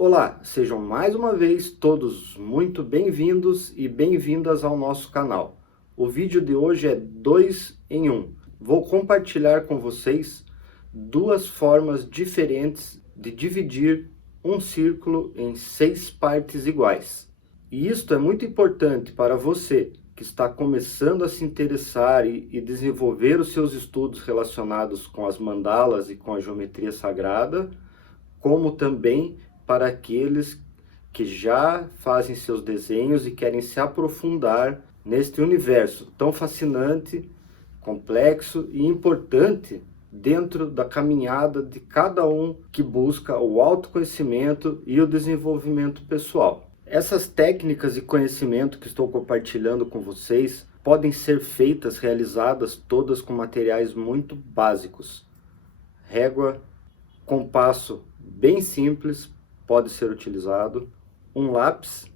Olá, sejam mais uma vez todos muito bem-vindos e bem-vindas ao nosso canal. O vídeo de hoje é 2 em 1. Vou compartilhar com vocês duas formas diferentes de dividir um círculo em 6 partes iguais. E isto é muito importante para você que está começando a se interessar e desenvolver os seus estudos relacionados com as mandalas e com a geometria sagrada, como também para aqueles que já fazem seus desenhos e querem se aprofundar neste universo tão fascinante, complexo e importante dentro da caminhada de cada um que busca o autoconhecimento e o desenvolvimento pessoal. Essas técnicas e conhecimento que estou compartilhando com vocês podem ser realizadas todas com materiais muito básicos. Régua, compasso bem simples pode ser utilizado, um lápis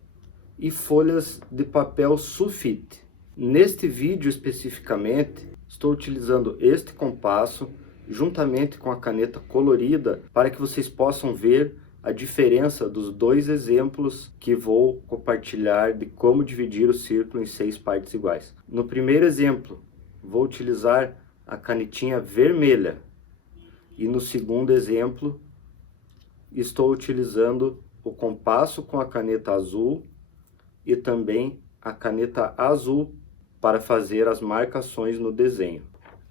e folhas de papel sulfite. Neste vídeo especificamente, estou utilizando este compasso juntamente com a caneta colorida para que vocês possam ver a diferença dos dois exemplos que vou compartilhar de como dividir o círculo em 6 partes iguais. No primeiro exemplo, vou utilizar a canetinha vermelha e no segundo exemplo, estou utilizando o compasso com a caneta azul e também a caneta azul para fazer as marcações no desenho.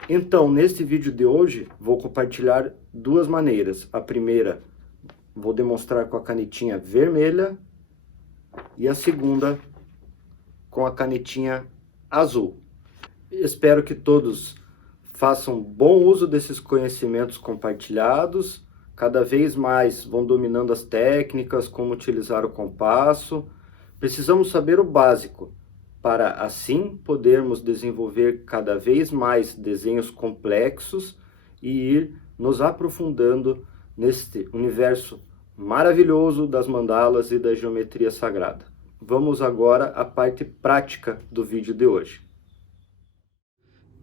Então, neste vídeo de hoje, vou compartilhar duas maneiras. A primeira, vou demonstrar com a canetinha vermelha e a segunda com a canetinha azul. Espero que todos façam bom uso desses conhecimentos compartilhados. Cada vez mais vão dominando as técnicas, como utilizar o compasso. Precisamos saber o básico, para assim podermos desenvolver cada vez mais desenhos complexos e ir nos aprofundando neste universo maravilhoso das mandalas e da geometria sagrada. Vamos agora à parte prática do vídeo de hoje.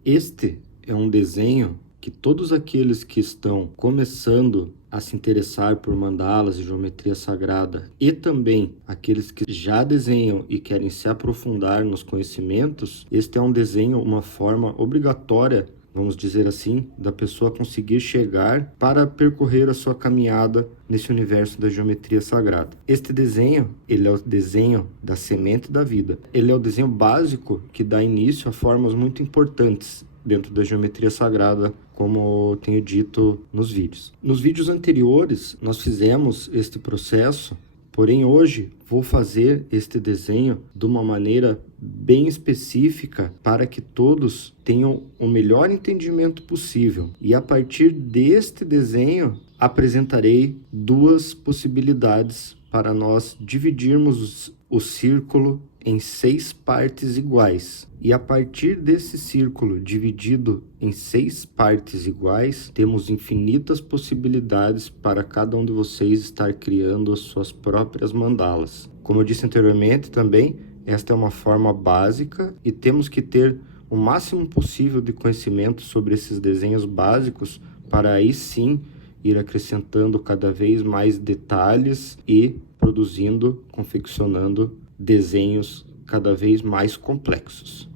Este é um desenho que todos aqueles que estão começando a se interessar por mandalas e geometria sagrada e também aqueles que já desenham e querem se aprofundar nos conhecimentos, este é um desenho, uma forma obrigatória, vamos dizer assim, da pessoa conseguir chegar para percorrer a sua caminhada nesse universo da geometria sagrada. Este desenho, ele é o desenho da semente da vida. Ele é o desenho básico que dá início a formas muito importantes dentro da geometria sagrada, como eu tenho dito nos vídeos. Nos vídeos anteriores, nós fizemos este processo, porém hoje vou fazer este desenho de uma maneira bem específica para que todos tenham o melhor entendimento possível. E a partir deste desenho, apresentarei duas possibilidades para nós dividirmos o círculo em 6 partes iguais. E a partir desse círculo dividido em 6 partes iguais, temos infinitas possibilidades para cada um de vocês estar criando as suas próprias mandalas. Como eu disse anteriormente também, esta é uma forma básica e temos que ter o máximo possível de conhecimento sobre esses desenhos básicos para aí sim ir acrescentando cada vez mais detalhes e produzindo, confeccionando desenhos cada vez mais complexos.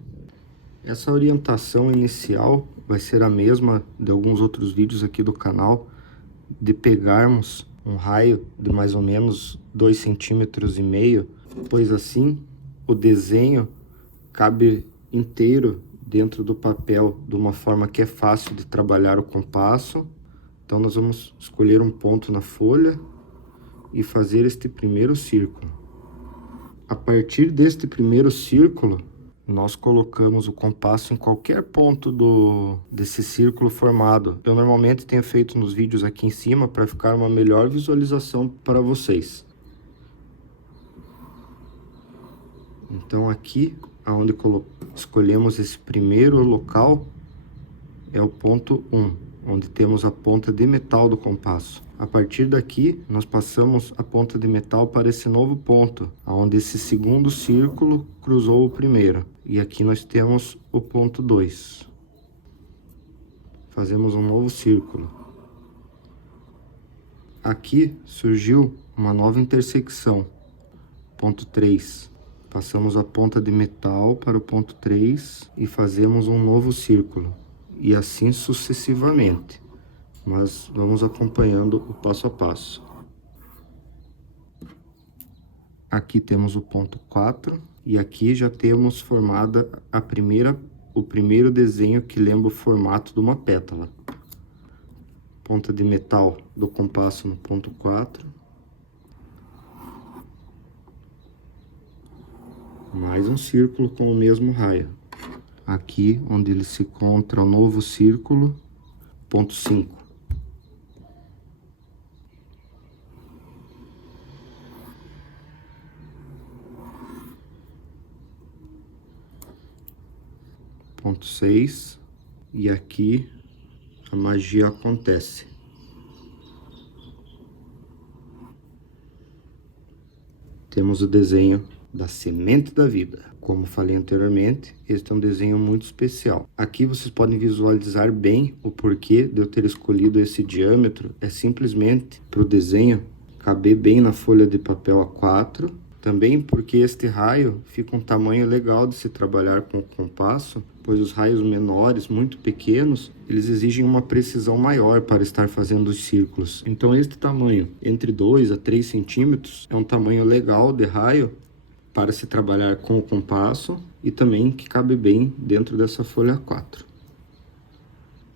Essa orientação inicial vai ser a mesma de alguns outros vídeos aqui do canal, de pegarmos um raio de mais ou menos 2,5 centímetros, pois assim o desenho cabe inteiro dentro do papel de uma forma que é fácil de trabalhar o compasso. Então nós vamos escolher um ponto na folha e fazer este primeiro círculo. A partir deste primeiro círculo, nós colocamos o compasso em qualquer ponto desse círculo formado. Eu normalmente tenho feito nos vídeos aqui em cima para ficar uma melhor visualização para vocês. Então aqui, onde escolhemos esse primeiro local, é o ponto 1, onde temos a ponta de metal do compasso. A partir daqui, nós passamos a ponta de metal para esse novo ponto, onde esse segundo círculo cruzou o primeiro. E aqui nós temos o ponto 2. Fazemos um novo círculo. Aqui surgiu uma nova intersecção, ponto 3. Passamos a ponta de metal para o ponto 3 e fazemos um novo círculo. E assim sucessivamente. Mas vamos acompanhando o passo a passo. Aqui temos o ponto 4 e aqui já temos formada o primeiro desenho que lembra o formato de uma pétala. Ponta de metal do compasso no ponto 4. Mais um círculo com o mesmo raio. Aqui onde ele se encontra o novo círculo, ponto 5. Ponto 6. E aqui a magia acontece. Temos o desenho da semente da vida. Como falei anteriormente, este é um desenho muito especial. Aqui vocês podem visualizar bem o porquê de eu ter escolhido esse diâmetro. É simplesmente para o desenho caber bem na folha de papel A4. Também porque este raio fica um tamanho legal de se trabalhar com o compasso, pois os raios menores, muito pequenos, eles exigem uma precisão maior para estar fazendo os círculos. Então este tamanho, entre 2 a 3 centímetros, é um tamanho legal de raio para se trabalhar com o compasso e também que cabe bem dentro dessa folha A4.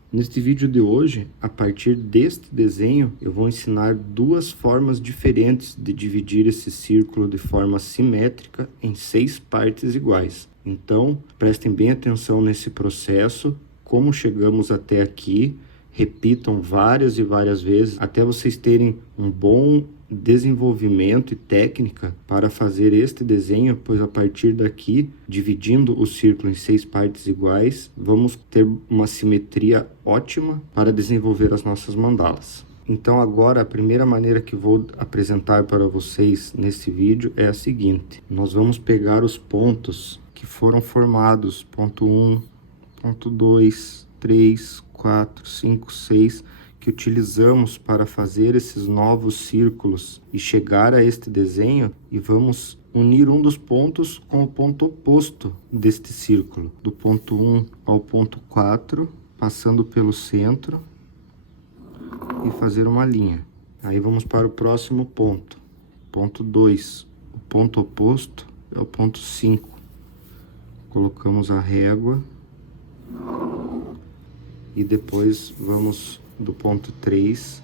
Neste vídeo de hoje, a partir deste desenho, eu vou ensinar duas formas diferentes de dividir esse círculo de forma simétrica em 6 partes iguais. Então, prestem bem atenção nesse processo, como chegamos até aqui, repitam várias e várias vezes, até vocês terem um bom desenvolvimento e técnica para fazer este desenho, pois a partir daqui, dividindo o círculo em 6 partes iguais, vamos ter uma simetria ótima para desenvolver as nossas mandalas. Então agora a primeira maneira que vou apresentar para vocês nesse vídeo é a seguinte: nós vamos pegar os pontos que foram formados, ponto 1, ponto 2, 3, 4, 5, 6, que utilizamos para fazer esses novos círculos e chegar a este desenho, e vamos unir um dos pontos com o ponto oposto deste círculo, do ponto 1 ao ponto 4, passando pelo centro e fazer uma linha. Aí vamos para o próximo ponto, ponto 2. O ponto oposto é o ponto 5. Colocamos a régua e depois vamos do ponto 3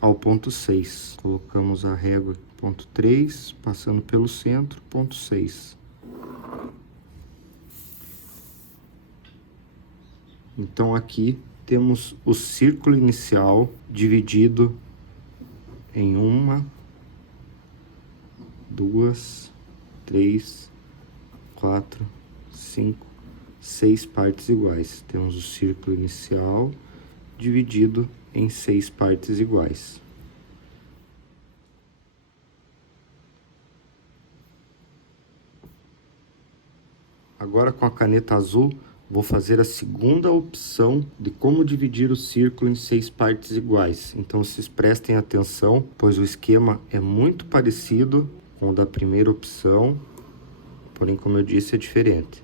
ao ponto 6. Colocamos a régua, ponto 3, passando pelo centro, ponto 6. Então aqui temos o círculo inicial dividido em 1, 2, 3, 4, 5, 6 partes iguais. Temos o círculo inicial dividido em 6 partes iguais. Agora, com a caneta azul, vou fazer a segunda opção de como dividir o círculo em 6 partes iguais. Então vocês prestem atenção, pois o esquema é muito parecido com o da primeira opção, porém, como eu disse, é diferente.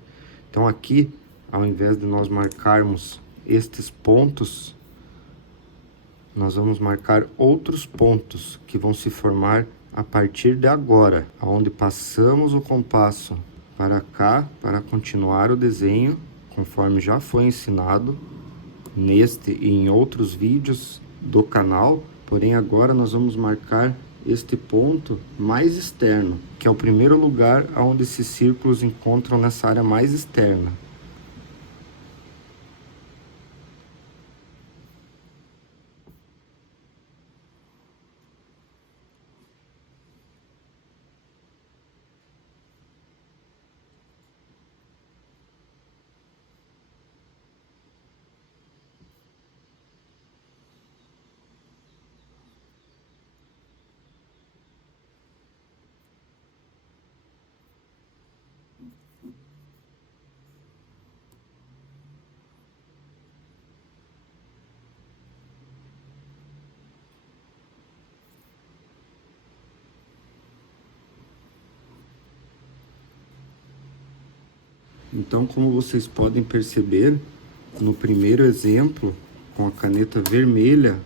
Então aqui, ao invés de nós marcarmos estes pontos, nós vamos marcar outros pontos que vão se formar a partir de agora, onde passamos o compasso para cá para continuar o desenho, conforme já foi ensinado neste e em outros vídeos do canal. Porém, agora nós vamos marcar este ponto mais externo, que é o primeiro lugar onde esses círculos encontram nessa área mais externa. Então, como vocês podem perceber, no primeiro exemplo, com a caneta vermelha,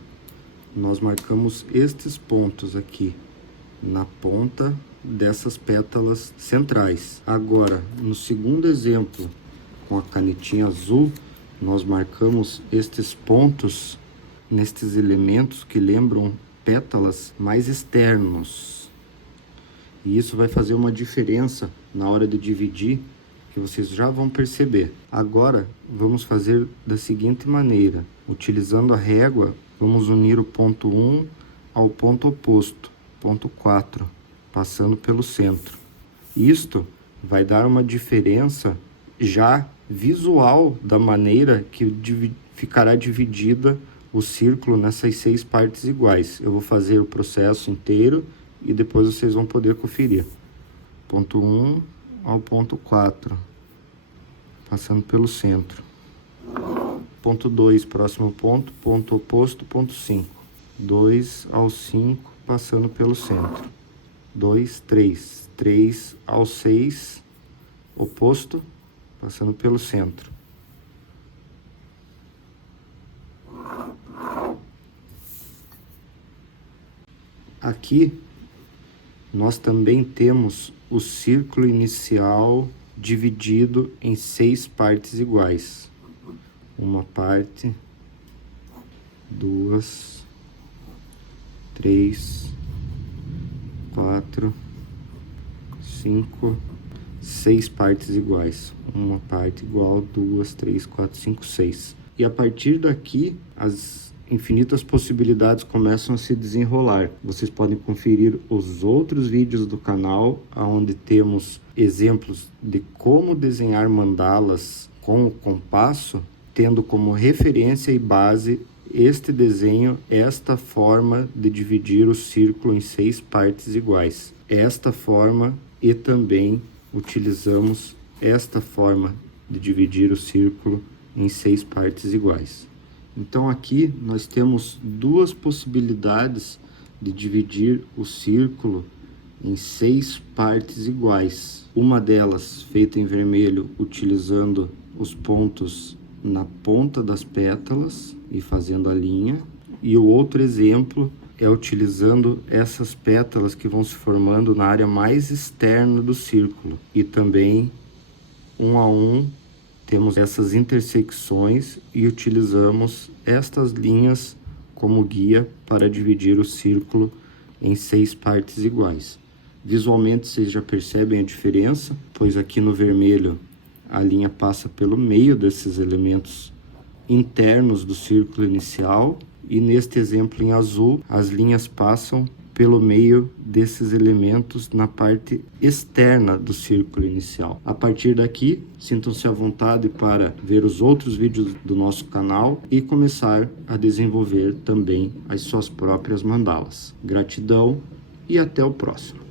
nós marcamos estes pontos aqui, na ponta dessas pétalas centrais. Agora, no segundo exemplo, com a canetinha azul, nós marcamos estes pontos nestes elementos que lembram pétalas mais externos. E isso vai fazer uma diferença na hora de dividir, que vocês já vão perceber. Agora, vamos fazer da seguinte maneira. Utilizando a régua, vamos unir o ponto 1 ao ponto oposto, ponto 4, passando pelo centro. Isto vai dar uma diferença já visual da maneira que ficará dividida o círculo nessas 6 partes iguais. Eu vou fazer o processo inteiro e depois vocês vão poder conferir. Ponto 1 ao ponto 4, passando pelo centro. Ponto 2, próximo ponto, ponto oposto, ponto 5. 2 ao 5, passando pelo centro. 2, 3. 3 ao 6, oposto, passando pelo centro. Aqui, nós também temos o círculo inicial dividido em 6 partes iguais. Uma parte, 2, 3, 4, 5, 6 partes iguais. Uma parte igual, 2, 3, 4, 5, 6. E a partir daqui, as infinitas possibilidades começam a se desenrolar. Vocês podem conferir os outros vídeos do canal, onde temos exemplos de como desenhar mandalas com o compasso, tendo como referência e base este desenho, esta forma de dividir o círculo em 6 partes iguais. Esta forma, e também utilizamos esta forma de dividir o círculo em 6 partes iguais. Então aqui nós temos 2 possibilidades de dividir o círculo em 6 partes iguais. Uma delas feita em vermelho, utilizando os pontos na ponta das pétalas e fazendo a linha. E o outro exemplo é utilizando essas pétalas que vão se formando na área mais externa do círculo. E também, um a um, temos essas intersecções e utilizamos estas linhas como guia para dividir o círculo em 6 partes iguais. Visualmente vocês já percebem a diferença, pois aqui no vermelho a linha passa pelo meio desses elementos internos do círculo inicial e neste exemplo em azul as linhas passam pelo meio desses elementos na parte externa do círculo inicial. A partir daqui, sintam-se à vontade para ver os outros vídeos do nosso canal e começar a desenvolver também as suas próprias mandalas. Gratidão e até o próximo.